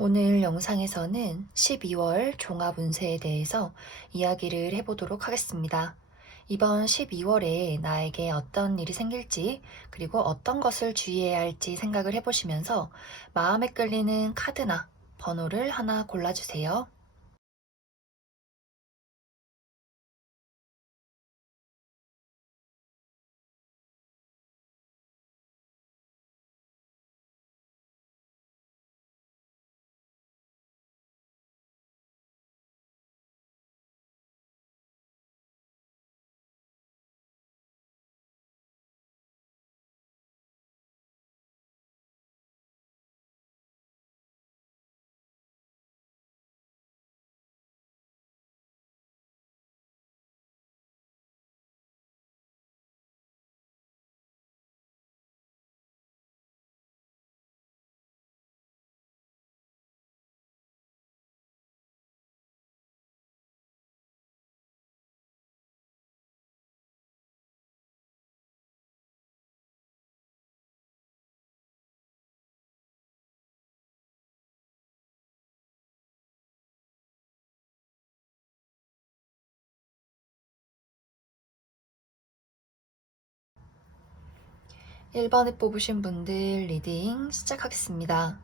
오늘 영상에서는 12월 종합 운세에 대해서 이야기를 해보도록 하겠습니다. 이번 12월에 나에게 어떤 일이 생길지, 그리고 어떤 것을 주의해야 할지 생각을 해보시면서 마음에 끌리는 카드나 번호를 하나 골라주세요. 1번에 뽑으신 분들 리딩 시작하겠습니다.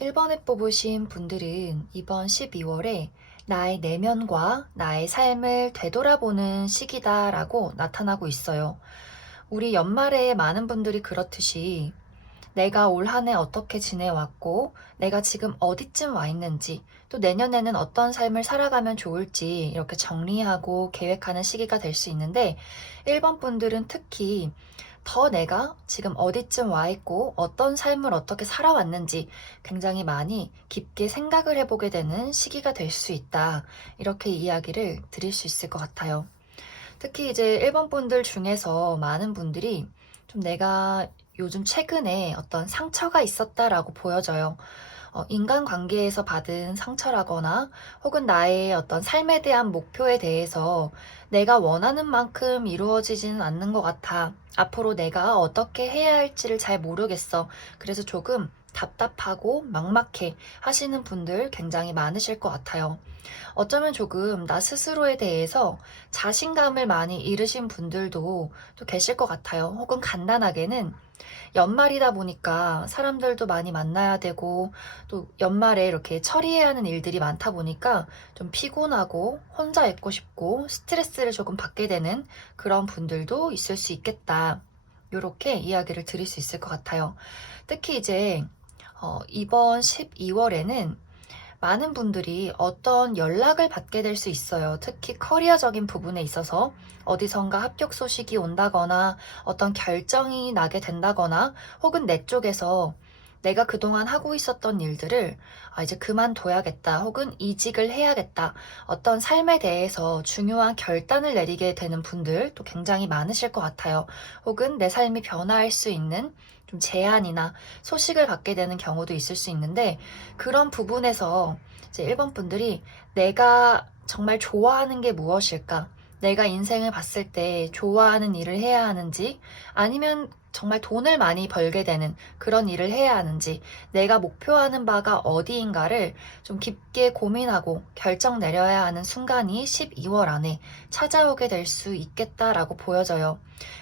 1번에 뽑으신 분들은 이번 12월에 나의 내면과 나의 삶을 되돌아보는 시기다라고 나타나고 있어요. 우리 연말에 많은 분들이 그렇듯이 내가 올 한 해 어떻게 지내왔고, 내가 지금 어디쯤 와 있는지, 또 내년에는 어떤 삶을 살아가면 좋을지 이렇게 정리하고 계획하는 시기가 될 수 있는데, 1번 분들은 특히 더 내가 지금 어디쯤 와 있고 어떤 삶을 어떻게 살아왔는지 굉장히 많이 깊게 생각을 해보게 되는 시기가 될 수 있다. 이렇게 이야기를 드릴 수 있을 것 같아요. 특히 이제 1번 분들 중에서 많은 분들이 좀 내가 요즘 최근에 어떤 상처가 있었다라고 보여져요. 인간관계에서 받은 상처라거나 혹은 나의 어떤 삶에 대한 목표에 대해서 내가 원하는 만큼 이루어지지는 않는 것 같아. 앞으로 내가 어떻게 해야 할지를 잘 모르겠어. 그래서 조금 답답하고 막막해 하시는 분들 굉장히 많으실 것 같아요. 어쩌면 조금 나 스스로에 대해서 자신감을 많이 잃으신 분들도 또 계실 것 같아요. 혹은 간단하게는 연말이다 보니까 사람들도 많이 만나야 되고 또 연말에 이렇게 처리해야 하는 일들이 많다 보니까 좀 피곤하고 혼자 있고 싶고 스트레스를 조금 받게 되는 그런 분들도 있을 수 있겠다. 이렇게 이야기를 드릴 수 있을 것 같아요. 특히 이제 이번 12월에는 많은 분들이 어떤 연락을 받게 될 수 있어요. 특히 커리어적인 부분에 있어서 어디선가 합격 소식이 온다거나 어떤 결정이 나게 된다거나 혹은 내 쪽에서 내가 그동안 하고 있었던 일들을 이제 그만둬야겠다 혹은 이직을 해야겠다 어떤 삶에 대해서 중요한 결단을 내리게 되는 분들 또 굉장히 많으실 것 같아요. 혹은 내 삶이 변화할 수 있는 좀 제안이나 소식을 받게 되는 경우도 있을 수 있는데 그런 부분에서 이제 1번 분들이 내가 정말 좋아하는 게 무엇일까? 내가 인생을 봤을 때 좋아하는 일을 해야 하는지 아니면 정말 돈을 많이 벌게 되는 그런 일을 해야 하는지 내가 목표하는 바가 어디인가를 좀 깊게 고민하고 결정 내려야 하는 순간이 12월 안에 찾아오게 될 수 있겠다라고 보여져요.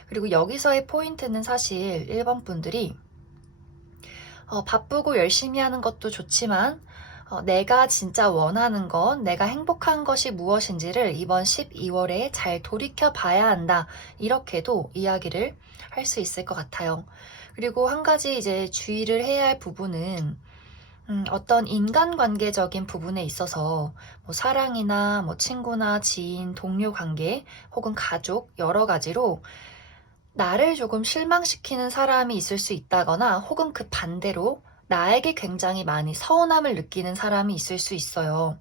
그리고 여기서의 포인트는 사실 1번 분들이 바쁘고 열심히 하는 것도 좋지만 내가 진짜 원하는 것, 내가 행복한 것이 무엇인지를 이번 12월에 잘 돌이켜 봐야 한다. 이렇게도 이야기를 할 수 있을 것 같아요. 그리고 한 가지 이제 주의를 해야 할 부분은 어떤 인간관계적인 부분에 있어서 뭐 사랑이나 뭐 친구나 지인, 동료 관계 혹은 가족 여러 가지로 나를 조금 실망시키는 사람이 있을 수 있다거나 혹은 그 반대로 나에게 굉장히 많이 서운함을 느끼는 사람이 있을 수 있어요.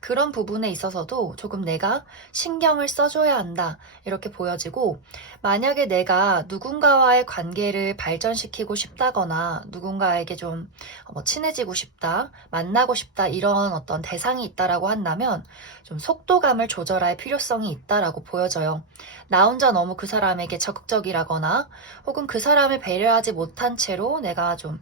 그런 부분에 있어서도 조금 내가 신경을 써줘야 한다. 이렇게 보여지고, 만약에 내가 누군가와의 관계를 발전시키고 싶다거나 누군가에게 좀 친해지고 싶다, 만나고 싶다, 이런 어떤 대상이 있다라고 한다면 좀 속도감을 조절할 필요성이 있다라고 보여져요. 나 혼자 너무 그 사람에게 적극적이라거나 혹은 그 사람을 배려하지 못한 채로 내가 좀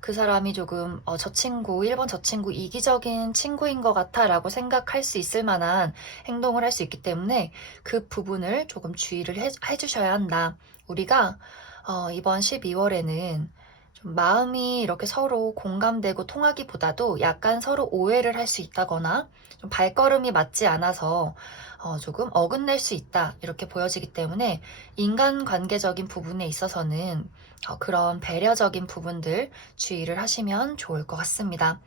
그 사람이 조금 저 친구, 1번 저 친구 이기적인 친구인 것 같아 라고 생각할 수 있을 만한 행동을 할 수 있기 때문에 그 부분을 조금 주의를 해주셔야 한다. 우리가 이번 12월에는 좀 마음이 이렇게 서로 공감되고 통하기보다도 약간 서로 오해를 할 수 있다거나 좀 발걸음이 맞지 않아서 조금 어긋날 수 있다 이렇게 보여지기 때문에 인간관계적인 부분에 있어서는 그런 배려적인 부분들 주의를 하시면 좋을 것 같습니다.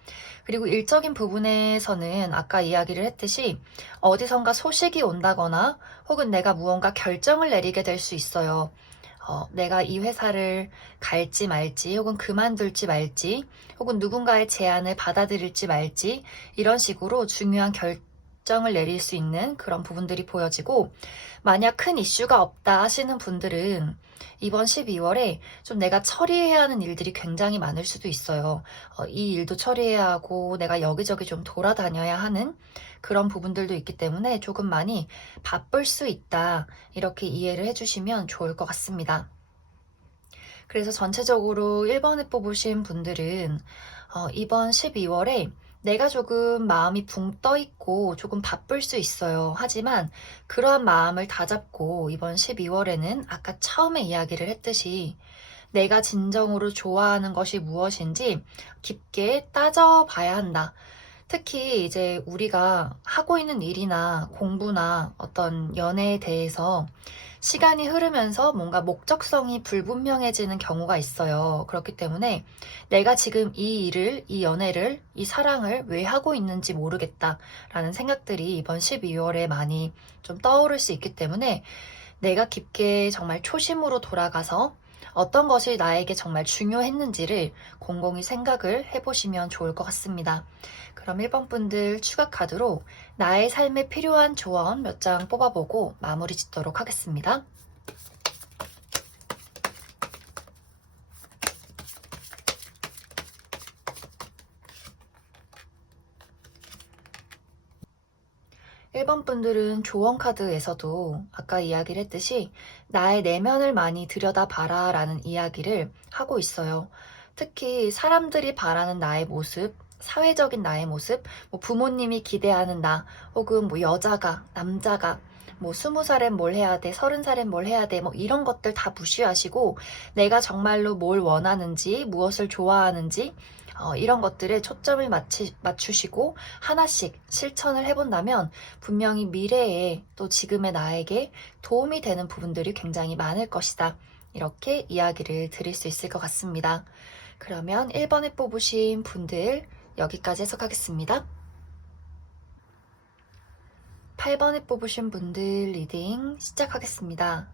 그리고 일적인 부분에서는 아까 이야기를 했듯이 어디선가 소식이 온다거나 혹은 내가 무언가 결정을 내리게 될 수 있어요. 내가 이 회사를 갈지 말지 혹은 그만둘지 말지 혹은 누군가의 제안을 받아들일지 말지 이런 식으로 중요한 결정을 내릴 수 있는 그런 부분들이 보여지고, 만약 큰 이슈가 없다 하시는 분들은 이번 12월에 좀 내가 처리해야 하는 일들이 굉장히 많을 수도 있어요. 이 일도 처리해야 하고 내가 여기저기 좀 돌아다녀야 하는 그런 부분들도 있기 때문에 조금 많이 바쁠 수 있다. 이렇게 이해를 해주시면 좋을 것 같습니다. 그래서 전체적으로 1번에 뽑으신 분들은 이번 12월에 내가 조금 마음이 붕 떠 있고 조금 바쁠 수 있어요. 하지만 그러한 마음을 다잡고 이번 12월에는 아까 처음에 이야기를 했듯이 내가 진정으로 좋아하는 것이 무엇인지 깊게 따져봐야 한다. 특히 이제 우리가 하고 있는 일이나 공부나 어떤 연애에 대해서 시간이 흐르면서 뭔가 목적성이 불분명해지는 경우가 있어요. 그렇기 때문에 내가 지금 이 일을, 이 연애를, 이 사랑을 왜 하고 있는지 모르겠다라는 생각들이 이번 12월에 많이 좀 떠오를 수 있기 때문에 내가 깊게 정말 초심으로 돌아가서 어떤 것이 나에게 정말 중요했는지를 곰곰이 생각을 해보시면 좋을 것 같습니다. 그럼 1번 분들 추가 카드로 나의 삶에 필요한 조언 몇 장 뽑아보고 마무리 짓도록 하겠습니다. 1번 분들은 조언 카드에서도 아까 이야기를 했듯이 나의 내면을 많이 들여다봐라 라는 이야기를 하고 있어요. 특히 사람들이 바라는 나의 모습, 사회적인 나의 모습, 뭐 부모님이 기대하는 나, 혹은 뭐 여자가, 남자가, 뭐 20살엔 뭘 해야 돼, 30살엔 뭘 해야 돼, 뭐 이런 것들 다 무시하시고 내가 정말로 뭘 원하는지, 무엇을 좋아하는지 이런 것들에 초점을 맞추시고 하나씩 실천을 해본다면 분명히 미래에 또 지금의 나에게 도움이 되는 부분들이 굉장히 많을 것이다. 이렇게 이야기를 드릴 수 있을 것 같습니다. 그러면 1번에 뽑으신 분들 여기까지 해석하겠습니다. 8번에 뽑으신 분들 리딩 시작하겠습니다.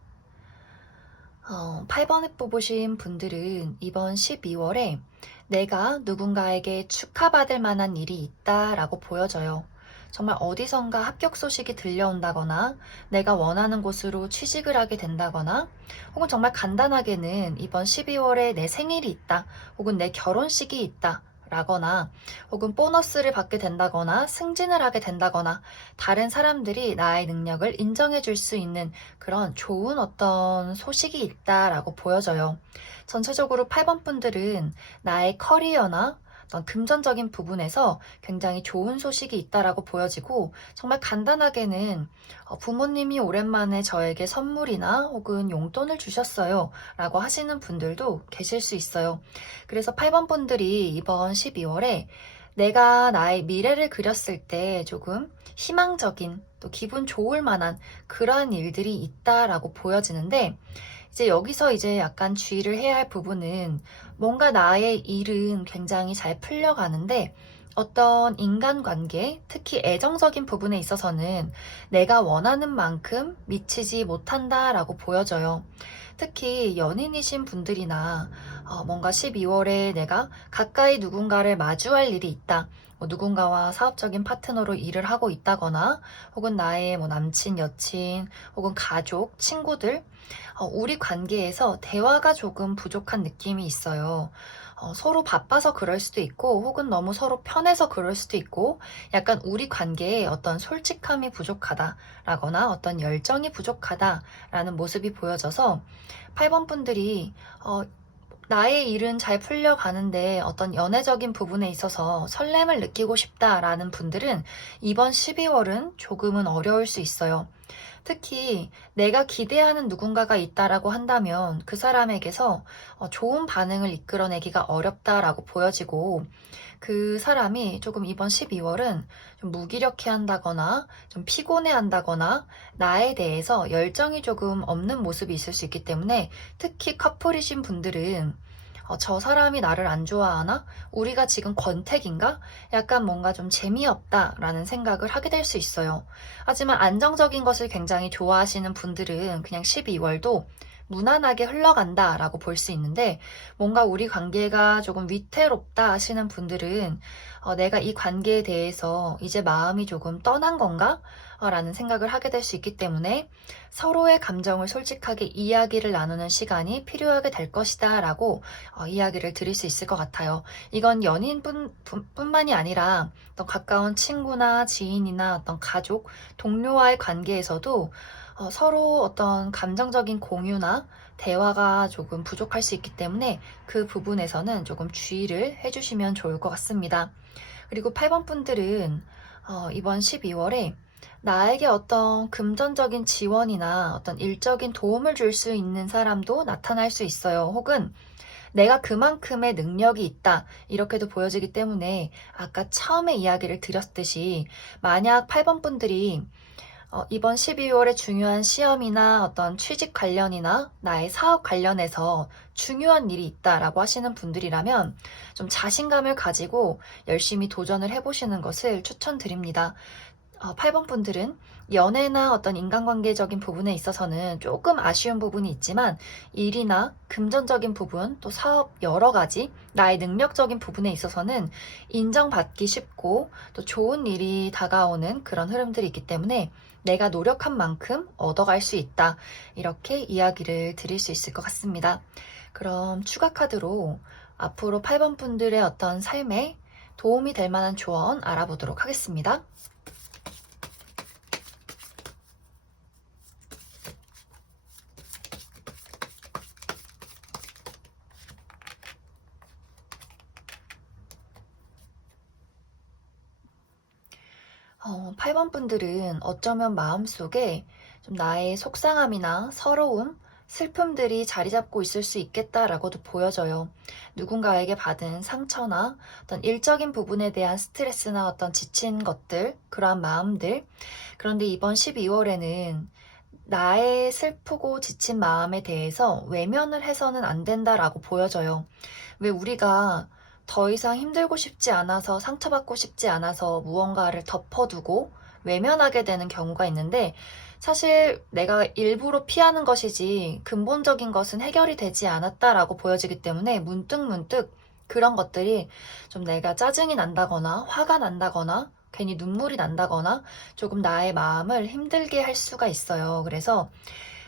8번에 뽑으신 분들은 이번 12월에 내가 누군가에게 축하받을 만한 일이 있다라고 보여져요. 정말 어디선가 합격 소식이 들려온다거나 내가 원하는 곳으로 취직을 하게 된다거나 혹은 정말 간단하게는 이번 12월에 내 생일이 있다 혹은 내 결혼식이 있다 라거나 혹은 보너스를 받게 된다거나 승진을 하게 된다거나 다른 사람들이 나의 능력을 인정해 줄 수 있는 그런 좋은 어떤 소식이 있다라고 보여져요. 전체적으로 8번 분들은 나의 커리어나 어떤 금전적인 부분에서 굉장히 좋은 소식이 있다라고 보여지고, 정말 간단하게는 부모님이 오랜만에 저에게 선물이나 혹은 용돈을 주셨어요 라고 하시는 분들도 계실 수 있어요. 그래서 8번 분들이 이번 12월에 내가 나의 미래를 그렸을 때 조금 희망적인 또 기분 좋을 만한 그러한 일들이 있다라고 보여지는데, 이제 여기서 이제 약간 주의를 해야 할 부분은 뭔가 나의 일은 굉장히 잘 풀려가는데 어떤 인간관계, 특히 애정적인 부분에 있어서는 내가 원하는 만큼 미치지 못한다라고 보여져요. 특히 연인이신 분들이나 뭔가 12월에 내가 가까이 누군가를 마주할 일이 있다. 뭐 누군가와 사업적인 파트너로 일을 하고 있다거나 혹은 나의 뭐 남친, 여친 혹은 가족, 친구들 우리 관계에서 대화가 조금 부족한 느낌이 있어요. 서로 바빠서 그럴 수도 있고 혹은 너무 서로 편해서 그럴 수도 있고 약간 우리 관계에 어떤 솔직함이 부족하다라거나 어떤 열정이 부족하다라는 모습이 보여져서 8번 분들이 나의 일은 잘 풀려가는데 어떤 연애적인 부분에 있어서 설렘을 느끼고 싶다라는 분들은 이번 12월은 조금은 어려울 수 있어요. 특히 내가 기대하는 누군가가 있다라고 한다면 그 사람에게서 좋은 반응을 이끌어내기가 어렵다라고 보여지고, 그 사람이 조금 이번 12월은 좀 무기력해 한다거나 좀 피곤해 한다거나 나에 대해서 열정이 조금 없는 모습이 있을 수 있기 때문에, 특히 커플이신 분들은 저 사람이 나를 안 좋아하나? 우리가 지금 권태기인가? 약간 뭔가 좀 재미없다라는 생각을 하게 될 수 있어요. 하지만 안정적인 것을 굉장히 좋아하시는 분들은 그냥 12월도 무난하게 흘러간다라고 볼 수 있는데, 뭔가 우리 관계가 조금 위태롭다 하시는 분들은 내가 이 관계에 대해서 이제 마음이 조금 떠난 건가? 라는 생각을 하게 될 수 있기 때문에 서로의 감정을 솔직하게 이야기를 나누는 시간이 필요하게 될 것이다 라고 이야기를 드릴 수 있을 것 같아요. 이건 뿐만이 아니라 어떤 가까운 친구나 지인이나 어떤 가족, 동료와의 관계에서도 서로 어떤 감정적인 공유나 대화가 조금 부족할 수 있기 때문에 그 부분에서는 조금 주의를 해주시면 좋을 것 같습니다. 그리고 8번 분들은 이번 12월에 나에게 어떤 금전적인 지원이나 어떤 일적인 도움을 줄 수 있는 사람도 나타날 수 있어요. 혹은 내가 그만큼의 능력이 있다, 이렇게도 보여지기 때문에 아까 처음에 이야기를 드렸듯이, 만약 8번 분들이 이번 12월에 중요한 시험이나 어떤 취직 관련이나 나의 사업 관련해서 중요한 일이 있다라고 하시는 분들이라면 좀 자신감을 가지고 열심히 도전을 해보시는 것을 추천드립니다. 8번 분들은 연애나 어떤 인간관계적인 부분에 있어서는 조금 아쉬운 부분이 있지만, 일이나 금전적인 부분, 또 사업 여러 가지 나의 능력적인 부분에 있어서는 인정받기 쉽고 또 좋은 일이 다가오는 그런 흐름들이 있기 때문에 내가 노력한 만큼 얻어갈 수 있다, 이렇게 이야기를 드릴 수 있을 것 같습니다. 그럼 추가 카드로 앞으로 8번 분들의 어떤 삶에 도움이 될 만한 조언 알아보도록 하겠습니다. 8번 분들은 어쩌면 마음속에 좀 나의 속상함이나 서러움, 슬픔들이 자리 잡고 있을 수 있겠다라고도 보여져요. 누군가에게 받은 상처나 어떤 일적인 부분에 대한 스트레스나 어떤 지친 것들, 그러한 마음들. 그런데 이번 12월에는 나의 슬프고 지친 마음에 대해서 외면을 해서는 안 된다라고 보여져요. 왜 우리가 더 이상 힘들고 싶지 않아서, 상처받고 싶지 않아서 무언가를 덮어두고 외면하게 되는 경우가 있는데, 사실 내가 일부러 피하는 것이지 근본적인 것은 해결이 되지 않았다라고 보여지기 때문에 문득문득 그런 것들이 좀 내가 짜증이 난다거나 화가 난다거나 괜히 눈물이 난다거나 조금 나의 마음을 힘들게 할 수가 있어요. 그래서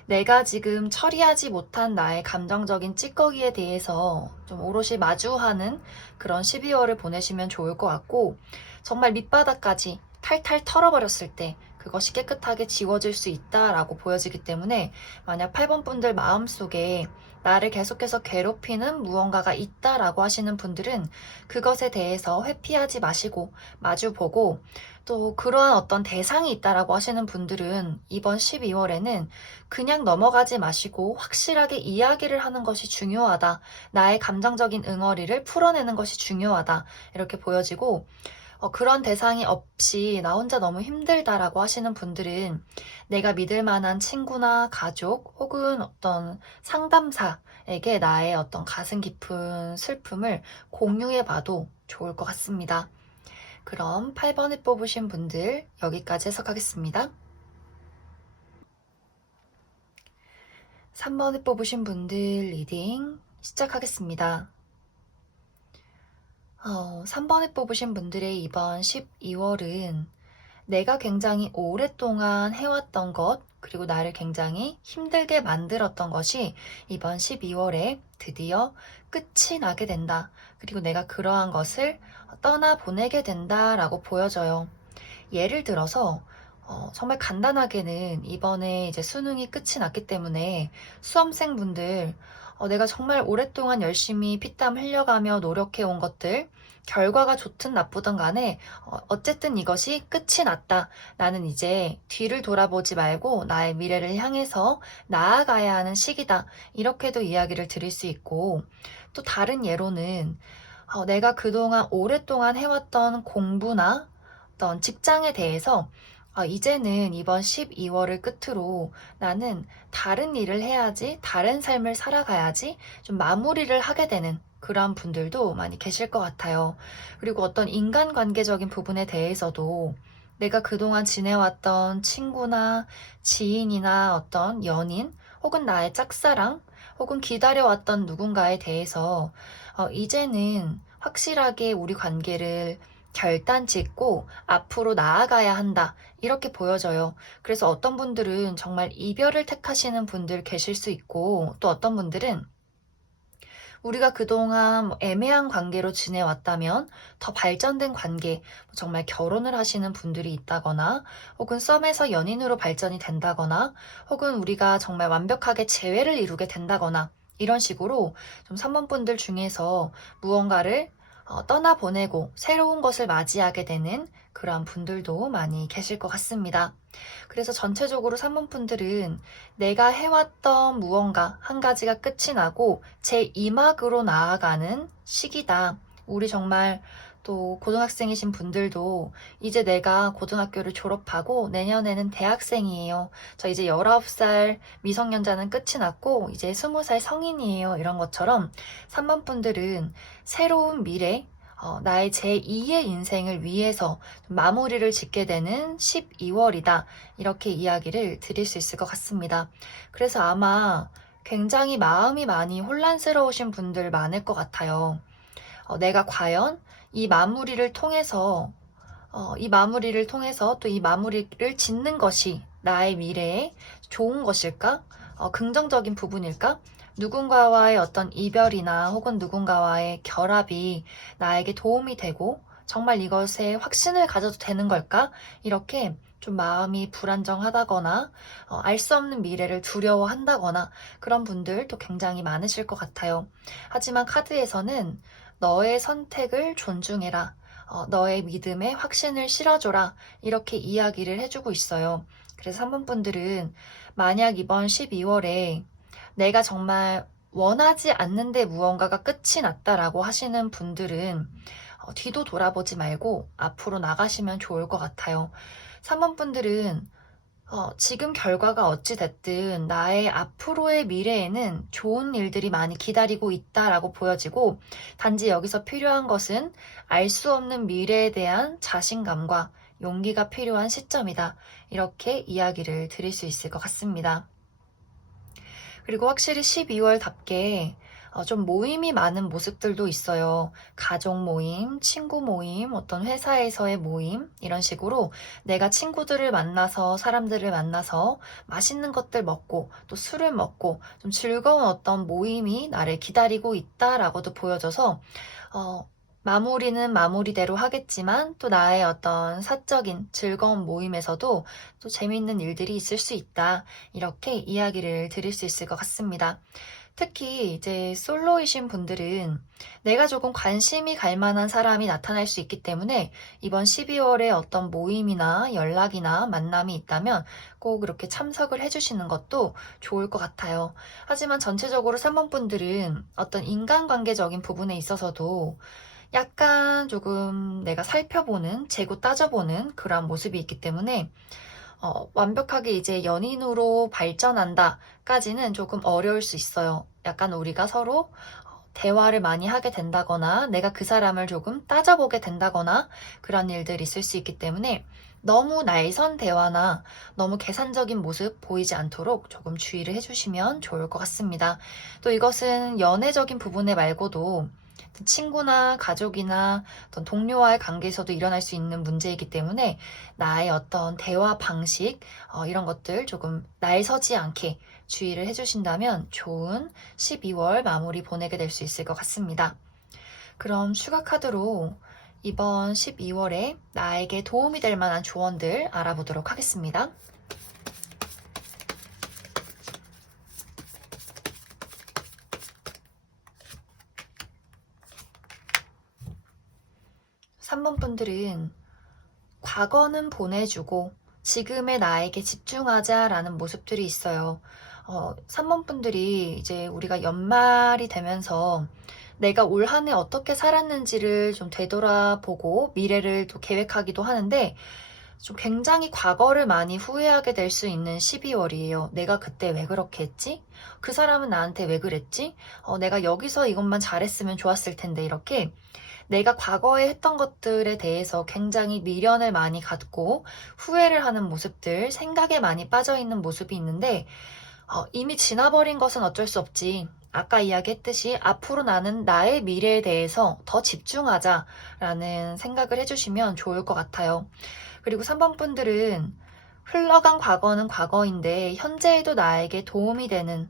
내가 지금 처리하지 못한 나의 감정적인 찌꺼기에 대해서 좀 오롯이 마주하는 그런 12월을 보내시면 좋을 것 같고, 정말 밑바닥까지 탈탈 털어버렸을 때 그것이 깨끗하게 지워질 수 있다라고 보여지기 때문에, 만약 8번 분들 마음속에 나를 계속해서 괴롭히는 무언가가 있다라고 하시는 분들은 그것에 대해서 회피하지 마시고 마주보고, 또 그러한 어떤 대상이 있다라고 하시는 분들은 이번 12월에는 그냥 넘어가지 마시고 확실하게 이야기를 하는 것이 중요하다, 나의 감정적인 응어리를 풀어내는 것이 중요하다, 이렇게 보여지고, 그런 대상이 없이 나 혼자 너무 힘들다라고 하시는 분들은 내가 믿을 만한 친구나 가족 혹은 어떤 상담사에게 나의 어떤 가슴 깊은 슬픔을 공유해봐도 좋을 것 같습니다. 그럼 8번을 뽑으신 분들 여기까지 해석하겠습니다. 3번을 뽑으신 분들 리딩 시작하겠습니다. 3번을 뽑으신 분들의 이번 12월은 내가 굉장히 오랫동안 해왔던 것, 그리고 나를 굉장히 힘들게 만들었던 것이 이번 12월에 드디어 끝이 나게 된다. 그리고 내가 그러한 것을 떠나보내게 된다라고 보여져요. 예를 들어서 정말 간단하게는 이번에 이제 수능이 끝이 났기 때문에 수험생분들 내가 정말 오랫동안 열심히 피땀 흘려가며 노력해온 것들, 결과가 좋든 나쁘든 간에 어쨌든 이것이 끝이 났다. 나는 이제 뒤를 돌아보지 말고 나의 미래를 향해서 나아가야 하는 시기다. 이렇게도 이야기를 드릴 수 있고, 또 다른 예로는 내가 그동안 오랫동안 해왔던 공부나 어떤 직장에 대해서 이제는 이번 12월을 끝으로 나는 다른 일을 해야지, 다른 삶을 살아가야지 좀 마무리를 하게 되는 그런 분들도 많이 계실 것 같아요. 그리고 어떤 인간관계적인 부분에 대해서도 내가 그동안 지내왔던 친구나 지인이나 어떤 연인 혹은 나의 짝사랑 혹은 기다려왔던 누군가에 대해서 이제는 확실하게 우리 관계를 결단 짓고 앞으로 나아가야 한다. 이렇게 보여져요. 그래서 어떤 분들은 정말 이별을 택하시는 분들 계실 수 있고, 또 어떤 분들은 우리가 그동안 애매한 관계로 지내왔다면 더 발전된 관계, 정말 결혼을 하시는 분들이 있다거나, 혹은 썸에서 연인으로 발전이 된다거나, 혹은 우리가 정말 완벽하게 재회를 이루게 된다거나, 이런 식으로 좀 선mon분들 중에서 무언가를 떠나보내고 새로운 것을 맞이하게 되는 그런 분들도 많이 계실 것 같습니다. 그래서 전체적으로 산문분들은 내가 해왔던 무언가 한 가지가 끝이 나고 제 2막으로 나아가는 시기다. 우리 정말 또 고등학생이신 분들도 이제 내가 고등학교를 졸업하고 내년에는 대학생이에요. 저 이제 19살 미성년자는 끝이 났고 이제 20살 성인이에요. 이런 것처럼 3번 분들은 새로운 미래, 나의 제2의 인생을 위해서 마무리를 짓게 되는 12월이다. 이렇게 이야기를 드릴 수 있을 것 같습니다. 그래서 아마 굉장히 마음이 많이 혼란스러우신 분들 많을 것 같아요. 내가 과연 이 마무리를 통해서 또 이 마무리를 짓는 것이 나의 미래에 좋은 것일까? 긍정적인 부분일까? 누군가와의 어떤 이별이나 혹은 누군가와의 결합이 나에게 도움이 되고 정말 이것에 확신을 가져도 되는 걸까? 이렇게 좀 마음이 불안정하다거나 알 수 없는 미래를 두려워한다거나 그런 분들도 굉장히 많으실 것 같아요. 하지만 카드에서는 너의 선택을 존중해라. 너의 믿음에 확신을 실어줘라. 이렇게 이야기를 해주고 있어요. 그래서 3번 분들은 만약 이번 12월에 내가 정말 원하지 않는데 무언가가 끝이 났다라고 하시는 분들은 뒤도 돌아보지 말고 앞으로 나가시면 좋을 것 같아요. 3번 분들은 지금 결과가 어찌 됐든 나의 앞으로의 미래에는 좋은 일들이 많이 기다리고 있다라고 보여지고 단지 여기서 필요한 것은 알 수 없는 미래에 대한 자신감과 용기가 필요한 시점이다. 이렇게 이야기를 드릴 수 있을 것 같습니다. 그리고 확실히 12월답게 좀 모임이 많은 모습들도 있어요. 가족 모임, 친구 모임, 어떤 회사에서의 모임, 이런 식으로 내가 친구들을 만나서, 사람들을 만나서 맛있는 것들 먹고, 또 술을 먹고, 좀 즐거운 어떤 모임이 나를 기다리고 있다라고도 보여져서, 마무리는 마무리대로 하겠지만 또 나의 어떤 사적인 즐거운 모임에서도 또 재미있는 일들이 있을 수 있다. 이렇게 이야기를 드릴 수 있을 것 같습니다. 특히 이제 솔로이신 분들은 내가 조금 관심이 갈 만한 사람이 나타날 수 있기 때문에 이번 12월에 어떤 모임이나 연락이나 만남이 있다면 꼭 이렇게 참석을 해주시는 것도 좋을 것 같아요. 하지만 전체적으로 3번 분들은 어떤 인간관계적인 부분에 있어서도 약간 조금 내가 살펴보는, 재고 따져보는 그런 모습이 있기 때문에 완벽하게 이제 연인으로 발전한다까지는 조금 어려울 수 있어요. 약간 우리가 서로 대화를 많이 하게 된다거나 내가 그 사람을 조금 따져보게 된다거나 그런 일들이 있을 수 있기 때문에 너무 날선 대화나 너무 계산적인 모습 보이지 않도록 조금 주의를 해주시면 좋을 것 같습니다. 또 이것은 연애적인 부분에 말고도 친구나 가족이나 어떤 동료와의 관계에서도 일어날 수 있는 문제이기 때문에 나의 어떤 대화 방식 이런 것들 조금 날 서지 않게 주의를 해주신다면 좋은 12월 마무리 보내게 될 수 있을 것 같습니다. 그럼 추가 카드로 이번 12월에 나에게 도움이 될 만한 조언들 알아보도록 하겠습니다. 3번 분들은 과거는 보내주고 지금의 나에게 집중하자라는 모습들이 있어요. 3번 분들이 이제 우리가 연말이 되면서 내가 올 한 해 어떻게 살았는지를 좀 되돌아보고 미래를 또 계획하기도 하는데 좀 굉장히 과거를 많이 후회하게 될 수 있는 12월이에요. 내가 그때 왜 그렇게 했지? 그 사람은 나한테 왜 그랬지? 내가 여기서 이것만 잘했으면 좋았을 텐데 이렇게 내가 과거에 했던 것들에 대해서 굉장히 미련을 많이 갖고 후회를 하는 모습들, 생각에 많이 빠져 있는 모습이 있는데 이미 지나버린 것은 어쩔 수 없지. 아까 이야기했듯이 앞으로 나는 나의 미래에 대해서 더 집중하자라는 생각을 해주시면 좋을 것 같아요. 그리고 3번 분들은 흘러간 과거는 과거인데 현재에도 나에게 도움이 되는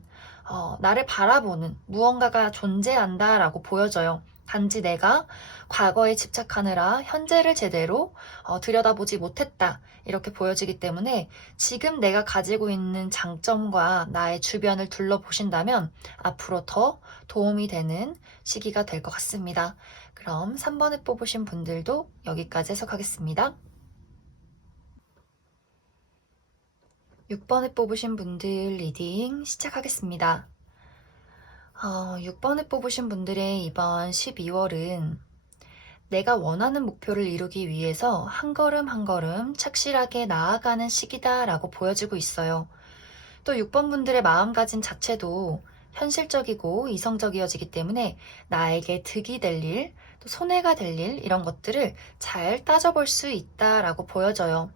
나를 바라보는 무언가가 존재한다라고 보여져요. 단지 내가 과거에 집착하느라 현재를 제대로 들여다보지 못했다. 이렇게 보여지기 때문에 지금 내가 가지고 있는 장점과 나의 주변을 둘러보신다면 앞으로 더 도움이 되는 시기가 될 것 같습니다. 그럼 3번에 뽑으신 분들도 여기까지 해석하겠습니다. 6번에 뽑으신 분들 리딩 시작하겠습니다. 6번에 뽑으신 분들의 이번 12월은 내가 원하는 목표를 이루기 위해서 한 걸음 한 걸음 착실하게 나아가는 시기다라고 보여지고 있어요. 또 6번 분들의 마음가짐 자체도 현실적이고 이성적이어지기 때문에 나에게 득이 될 일, 또 손해가 될 일, 이런 것들을 잘 따져볼 수 있다라고 보여져요.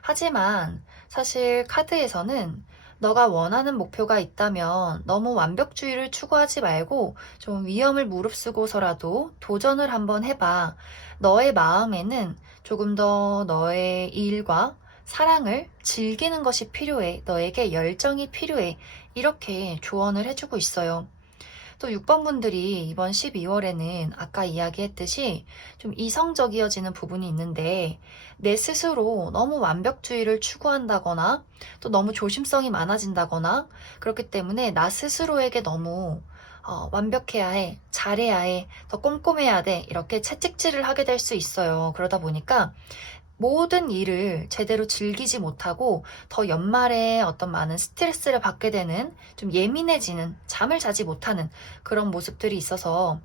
하지만 사실 카드에서는 너가 원하는 목표가 있다면 너무 완벽주의를 추구하지 말고 좀 위험을 무릅쓰고서라도 도전을 한번 해봐. 너의 마음에는 조금 더 너의 일과 사랑을 즐기는 것이 필요해. 너에게 열정이 필요해. 이렇게 조언을 해주고 있어요. 또 6번 분들이 이번 12월에는 아까 이야기했듯이 좀 이성적이어지는 부분이 있는데 내 스스로 너무 완벽주의를 추구한다거나 또 너무 조심성이 많아진다거나 그렇기 때문에 나 스스로에게 너무 완벽해야 해, 잘해야 해, 더 꼼꼼해야 돼 이렇게 채찍질을 하게 될 수 있어요. 그러다 보니까 모든 일을 제대로 즐기지 못하고 더 연말에 어떤 많은 스트레스를 받게 되는 좀 예민해지는 잠을 자지 못하는 그런 모습들이 있어서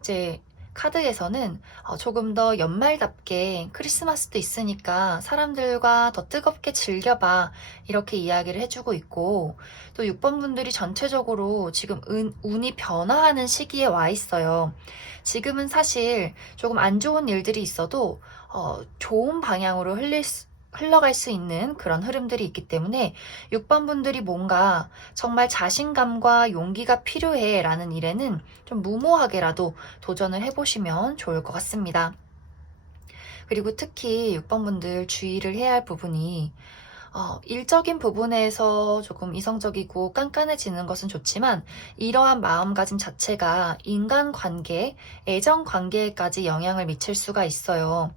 이제 카드에서는 조금 더 연말답게 크리스마스도 있으니까 사람들과 더 뜨겁게 즐겨봐 이렇게 이야기를 해주고 있고 또 6번 분들이 전체적으로 지금 운이 변화하는 시기에 와 있어요. 지금은 사실 조금 안 좋은 일들이 있어도 좋은 방향으로 흘러갈 수 있는 그런 흐름들이 있기 때문에 6번 분들이 뭔가 정말 자신감과 용기가 필요해 라는 일에는 좀 무모하게라도 도전을 해보시면 좋을 것 같습니다. 그리고 특히 6번 분들 주의를 해야 할 부분이 일적인 부분에서 조금 이성적이고 깐깐해지는 것은 좋지만 이러한 마음가짐 자체가 인간관계, 애정관계에까지 영향을 미칠 수가 있어요.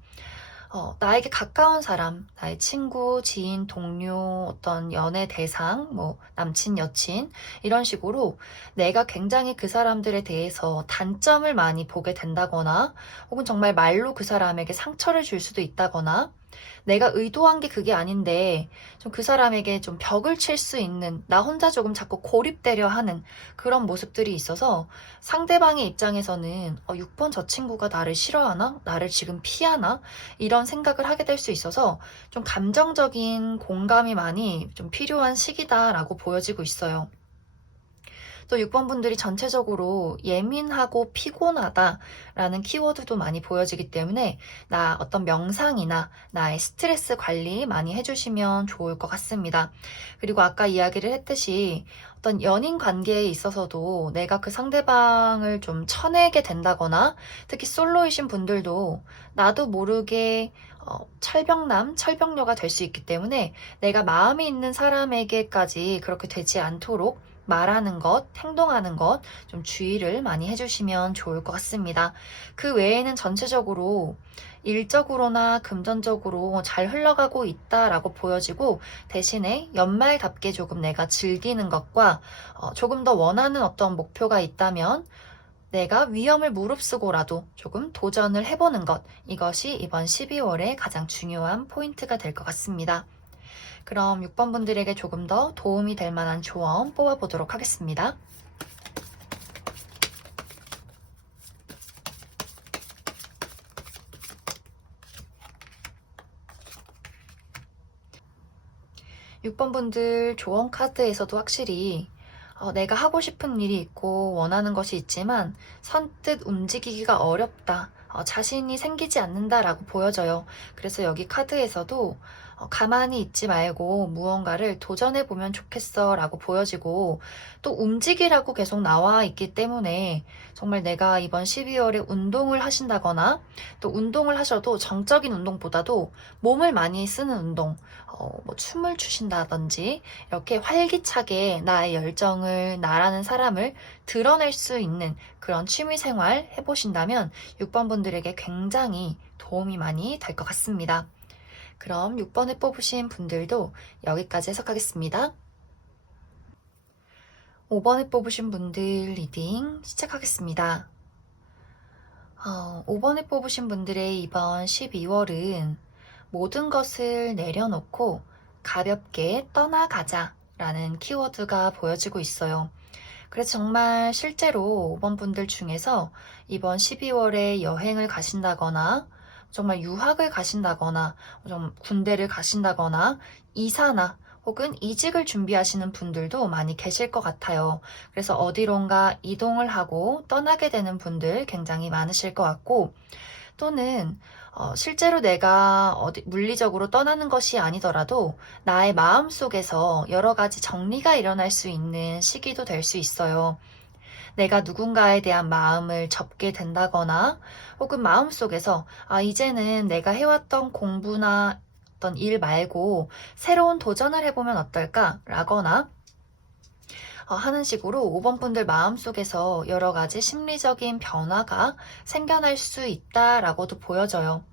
나에게 가까운 사람, 나의 친구, 지인, 동료, 어떤 연애 대상, 뭐, 남친, 여친, 이런 식으로 내가 굉장히 그 사람들에 대해서 단점을 많이 보게 된다거나, 혹은 정말 말로 그 사람에게 상처를 줄 수도 있다거나, 내가 의도한 게 그게 아닌데 좀 그 사람에게 좀 벽을 칠 수 있는 나 혼자 조금 자꾸 고립되려 하는 그런 모습들이 있어서 상대방의 입장에서는 6번 저 친구가 나를 싫어하나? 나를 지금 피하나? 이런 생각을 하게 될 수 있어서 좀 감정적인 공감이 많이 좀 필요한 시기다라고 보여지고 있어요. 또 6번 분들이 전체적으로 예민하고 피곤하다라는 키워드도 많이 보여지기 때문에 나 어떤 명상이나 나의 스트레스 관리 많이 해주시면 좋을 것 같습니다. 그리고 아까 이야기를 했듯이 어떤 연인 관계에 있어서도 내가 그 상대방을 좀 쳐내게 된다거나 특히 솔로이신 분들도 나도 모르게 철벽남, 철벽녀가 될 수 있기 때문에 내가 마음이 있는 사람에게까지 그렇게 되지 않도록 말하는 것, 행동하는 것 좀 주의를 많이 해주시면 좋을 것 같습니다. 그 외에는 전체적으로 일적으로나 금전적으로 잘 흘러가고 있다라고 보여지고 대신에 연말답게 조금 내가 즐기는 것과 조금 더 원하는 어떤 목표가 있다면 내가 위험을 무릅쓰고라도 조금 도전을 해보는 것, 이것이 이번 12월에 가장 중요한 포인트가 될 것 같습니다. 그럼 6번 분들에게 조금 더 도움이 될 만한 조언 뽑아보도록 하겠습니다. 6번 분들 조언 카드에서도 확실히 내가 하고 싶은 일이 있고 원하는 것이 있지만 선뜻 움직이기가 어렵다. 자신이 생기지 않는다라고 보여져요. 그래서 여기 카드에서도 가만히 있지 말고 무언가를 도전해 보면 좋겠어 라고 보여지고, 또 움직이라고 계속 나와 있기 때문에 정말 내가 이번 12월에 운동을 하신다거나, 또 운동을 하셔도 정적인 운동보다도 몸을 많이 쓰는 운동, 뭐 춤을 추신다든지 이렇게 활기차게 나의 열정을, 나라는 사람을 드러낼 수 있는 그런 취미 생활 해보신다면 6번 분들에게 굉장히 도움이 많이 될 것 같습니다. 그럼 6번을 뽑으신 분들도 여기까지 해석하겠습니다. 5번을 뽑으신 분들 리딩 시작하겠습니다. 5번을 뽑으신 분들의 이번 12월은 모든 것을 내려놓고 가볍게 떠나가자 라는 키워드가 보여지고 있어요. 그래서 정말 실제로 5번 분들 중에서 이번 12월에 여행을 가신다거나, 정말 유학을 가신다거나, 좀 군대를 가신다거나, 이사나 혹은 이직을 준비하시는 분들도 많이 계실 것 같아요. 그래서 어디론가 이동을 하고 떠나게 되는 분들 굉장히 많으실 것 같고, 또는 실제로 내가 물리적으로 떠나는 것이 아니더라도 나의 마음 속에서 여러 가지 정리가 일어날 수 있는 시기도 될 수 있어요. 내가 누군가에 대한 마음을 접게 된다거나, 혹은 마음속에서 이제는 내가 해왔던 공부나 어떤 일 말고 새로운 도전을 해보면 어떨까? 라거나 하는 식으로 5번 분들 마음속에서 여러 가지 심리적인 변화가 생겨날 수 있다라고도 보여져요.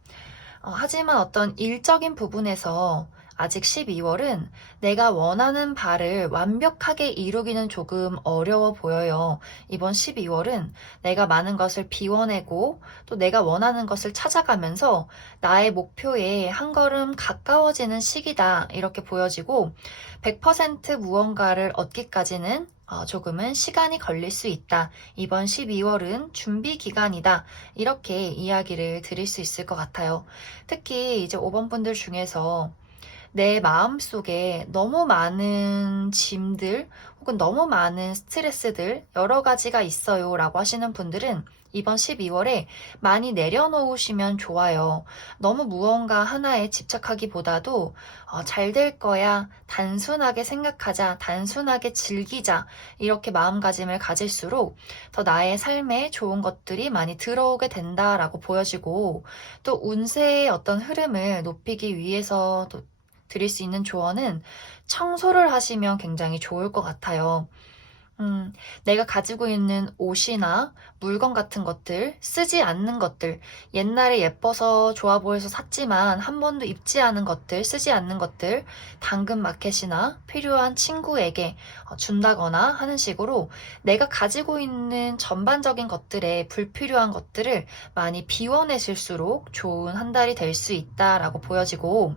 하지만 어떤 일적인 부분에서 아직 12월은 내가 원하는 바를 완벽하게 이루기는 조금 어려워 보여요. 이번 12월은 내가 많은 것을 비워내고 또 내가 원하는 것을 찾아가면서 나의 목표에 한 걸음 가까워지는 시기다, 이렇게 보여지고 100% 무언가를 얻기까지는 조금은 시간이 걸릴 수 있다. 이번 12월은 준비 기간이다. 이렇게 이야기를 드릴 수 있을 것 같아요. 특히 이제 5번 분들 중에서 내 마음속에 너무 많은 짐들 혹은 너무 많은 스트레스들 여러 가지가 있어요 라고 하시는 분들은 이번 12월에 많이 내려놓으시면 좋아요. 너무 무언가 하나에 집착하기보다도 잘 될 거야, 단순하게 생각하자, 단순하게 즐기자, 이렇게 마음가짐을 가질수록 더 나의 삶에 좋은 것들이 많이 들어오게 된다라고 보여지고, 또 운세의 어떤 흐름을 높이기 위해서 또 드릴 수 있는 조언은 청소를 하시면 굉장히 좋을 것 같아요. 내가 가지고 있는 옷이나 물건 같은 것들, 쓰지 않는 것들, 옛날에 예뻐서 좋아 보여서 샀지만 한 번도 입지 않은 것들, 쓰지 않는 것들, 당근 마켓이나 필요한 친구에게 준다거나 하는 식으로 내가 가지고 있는 전반적인 것들에 불필요한 것들을 많이 비워내실수록 좋은 한 달이 될 수 있다라고 보여지고,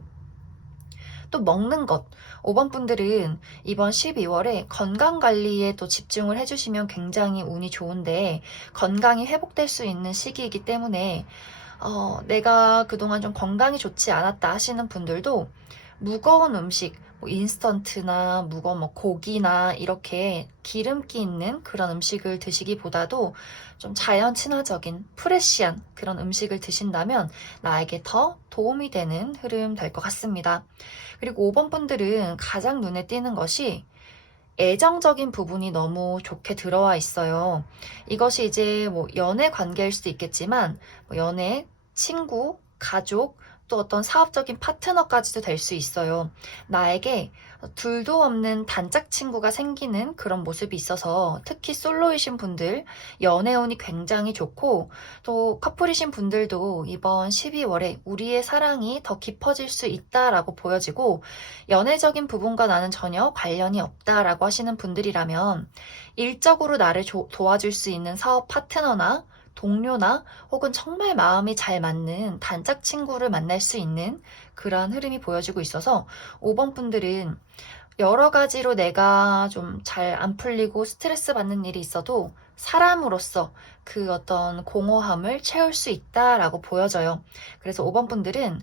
또 먹는 것. 5번 분들은 이번 12월에 건강 관리에 또 집중을 해주시면 굉장히 운이 좋은데, 건강이 회복될 수 있는 시기이기 때문에 내가 그동안 좀 건강이 좋지 않았다 하시는 분들도 무거운 음식, 뭐 인스턴트나 무거운 뭐 고기나 이렇게 기름기 있는 그런 음식을 드시기보다도 좀 자연 친화적인 프레시한 그런 음식을 드신다면 나에게 더 도움이 되는 흐름 될 것 같습니다. 그리고 5번 분들은 가장 눈에 띄는 것이 애정적인 부분이 너무 좋게 들어와 있어요. 이것이 이제 뭐 연애 관계일 수도 있겠지만, 뭐 연애, 친구, 가족, 또 어떤 사업적인 파트너까지도 될 수 있어요. 나에게 둘도 없는 단짝 친구가 생기는 그런 모습이 있어서 특히 솔로이신 분들, 연애운이 굉장히 좋고 또 커플이신 분들도 이번 12월에 우리의 사랑이 더 깊어질 수 있다라고 보여지고 연애적인 부분과 나는 전혀 관련이 없다라고 하시는 분들이라면 일적으로 나를 도와줄 수 있는 사업 파트너나 동료나 혹은 정말 마음이 잘 맞는 단짝 친구를 만날 수 있는 그런 흐름이 보여지고 있어서 5번 분들은 여러 가지로 내가 좀 잘 안 풀리고 스트레스 받는 일이 있어도 사람으로서 그 어떤 공허함을 채울 수 있다라고 보여져요. 그래서 5번 분들은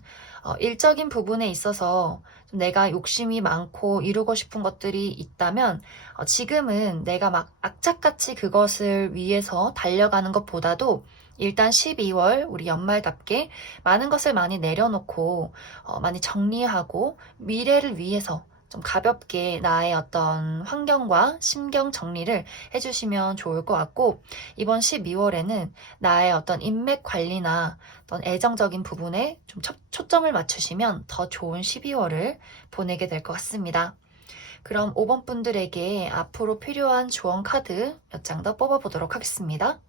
일적인 부분에 있어서 좀 내가 욕심이 많고 이루고 싶은 것들이 있다면 지금은 내가 막 악착같이 그것을 위해서 달려가는 것보다도 일단 12월 우리 연말답게 많은 것을 많이 내려놓고 많이 정리하고 미래를 위해서 좀 가볍게 나의 어떤 환경과 심경 정리를 해주시면 좋을 것 같고 이번 12월에는 나의 어떤 인맥 관리나 어떤 애정적인 부분에 좀 초점을 맞추시면 더 좋은 12월을 보내게 될 것 같습니다. 그럼 5번 분들에게 앞으로 필요한 조언 카드 몇 장 더 뽑아보도록 하겠습니다.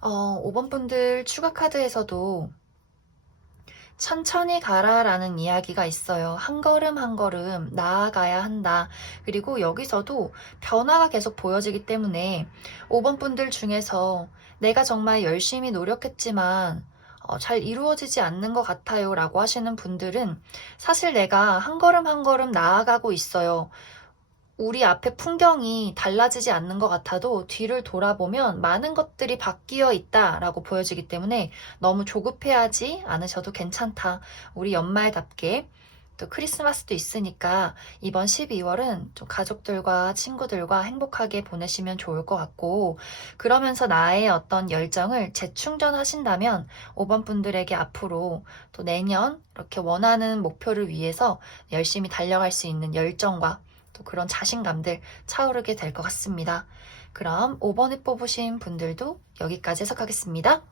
5번 분들 추가 카드에서도 천천히 가라라는 이야기가 있어요. 한 걸음 한 걸음 나아가야 한다. 그리고 여기서도 변화가 계속 보여지기 때문에 5번 분들 중에서 내가 정말 열심히 노력했지만 잘 이루어지지 않는 것 같아요 라고 하시는 분들은 사실 내가 한 걸음 한 걸음 나아가고 있어요. 우리 앞에 풍경이 달라지지 않는 것 같아도 뒤를 돌아보면 많은 것들이 바뀌어 있다라고 보여지기 때문에 너무 조급해하지 않으셔도 괜찮다. 우리 연말답게 또 크리스마스도 있으니까 이번 12월은 좀 가족들과 친구들과 행복하게 보내시면 좋을 것 같고 그러면서 나의 어떤 열정을 재충전하신다면 5번 분들에게 앞으로 또 내년 이렇게 원하는 목표를 위해서 열심히 달려갈 수 있는 열정과 또 그런 자신감들 차오르게 될 것 같습니다. 그럼 5번을 뽑으신 분들도 여기까지 해석하겠습니다.